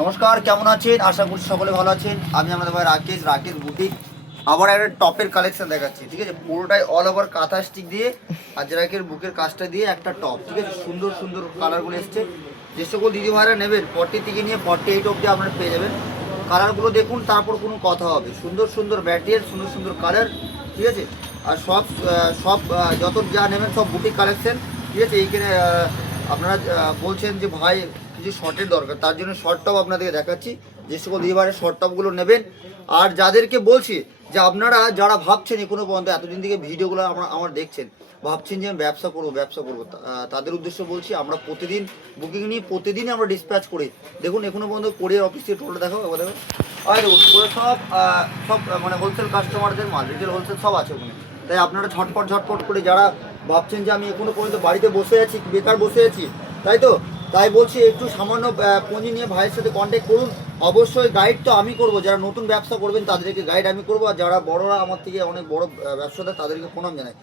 নমস্কার, কেমন আছেন? আশা করছি সকলে ভালো আছেন। আমি আমাদের ভাই রাকেশ বুটিক আবার একটা টপের কালেকশন দেখাচ্ছি। ঠিক আছে, পুরোটাই অল ওভার কাঁথা স্টিক দিয়ে আজরাকের বুকের কাজটা দিয়ে একটা টপ। ঠিক আছে, সুন্দর সুন্দর কালারগুলো এসছে। যে সকল দিদি ভাইরা নেবেন 40 থেকে নিয়ে 48 অবধি আপনারা পেয়ে যাবেন। কালারগুলো দেখুন, তারপর কোনো কথা হবে। সুন্দর সুন্দর ব্যাটিয়ার, সুন্দর সুন্দর কালার। ঠিক আছে, আর সব সব যত যা নেবেন সব বুটিক কালেকশন। ঠিক আছে, এইখানে আপনারা বলছেন যে ভাই কিছু শর্টের দরকার, তার জন্য শর্ট টপ আপনাদেরকে দেখাচ্ছি। যে সকল দিদিভাইরা শর্ট টপগুলো নেবেন, আর যাদেরকে বলছি যে আপনারা যারা ভাবছেন এখনো পর্যন্ত এতদিন থেকে ভিডিওগুলো আমার দেখছেন, ভাবছেন যে আমি ব্যবসা করবো, তাদের উদ্দেশ্য বলছি, আমরা প্রতিদিন বুকিং নিয়ে প্রতিদিনই আমরা ডিসপ্যাচ করি। দেখুন এখনো পর্যন্ত কোরিয়ার অফিস থেকে টোটাল দেখাও, এবার দেখো। আর দেখুন পুরো সব সব মানে হোলসেল কাস্টমারদের মাল, রিটেল হোলসেল সব আছে ওখানে। তাই আপনারা ঝটপট করে যারা ভাবছেন যে আমি এখনো পর্যন্ত বাড়িতে বসে আছি, বেকার বসে আছি, তাই বলছি একটু সামান্য পুঁজি নিয়ে ভাইয়ের সাথে কন্ট্যাক্ট করুন। অবশ্যই গাইড তো আমি করব, যারা নতুন ব্যবসা করবেন তাদেরকে গাইড আমি করবো, আর যারা বড়রা আমার থেকে অনেক বড় ব্যবসাদার তাদেরকে প্রণাম জানাই।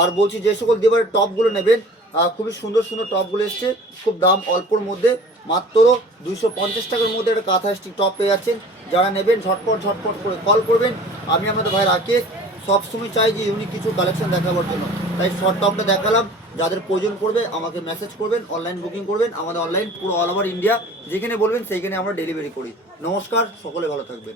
আর বলছি যে সকল দেবার টপগুলো নেবেন, খুবই সুন্দর সুন্দর টপগুলো এসছে, খুব দাম অল্পর মধ্যে, মাত্র 250 টাকার মধ্যে একটা কাঁথা স্টিক টপ পেয়ে যাচ্ছেন। যারা নেবেন ঝটপট করে কল করবেন। আমি আমাদের ভাই রাকেশ সবসময় চাই যে ইউনিক কিছু কালেকশন দেখাবার জন্য, তাই শর্ট টপটা দেখালাম। যাদের প্রয়োজন পড়বে আমাকে মেসেজ করবেন, অনলাইন বুকিং করবেন। আমাদের অনলাইন পুরো অল ওভার ইন্ডিয়া, যেখানে বলবেন সেইখানে আমরা ডেলিভারি করি। নমস্কার, সকলে ভালো থাকবেন।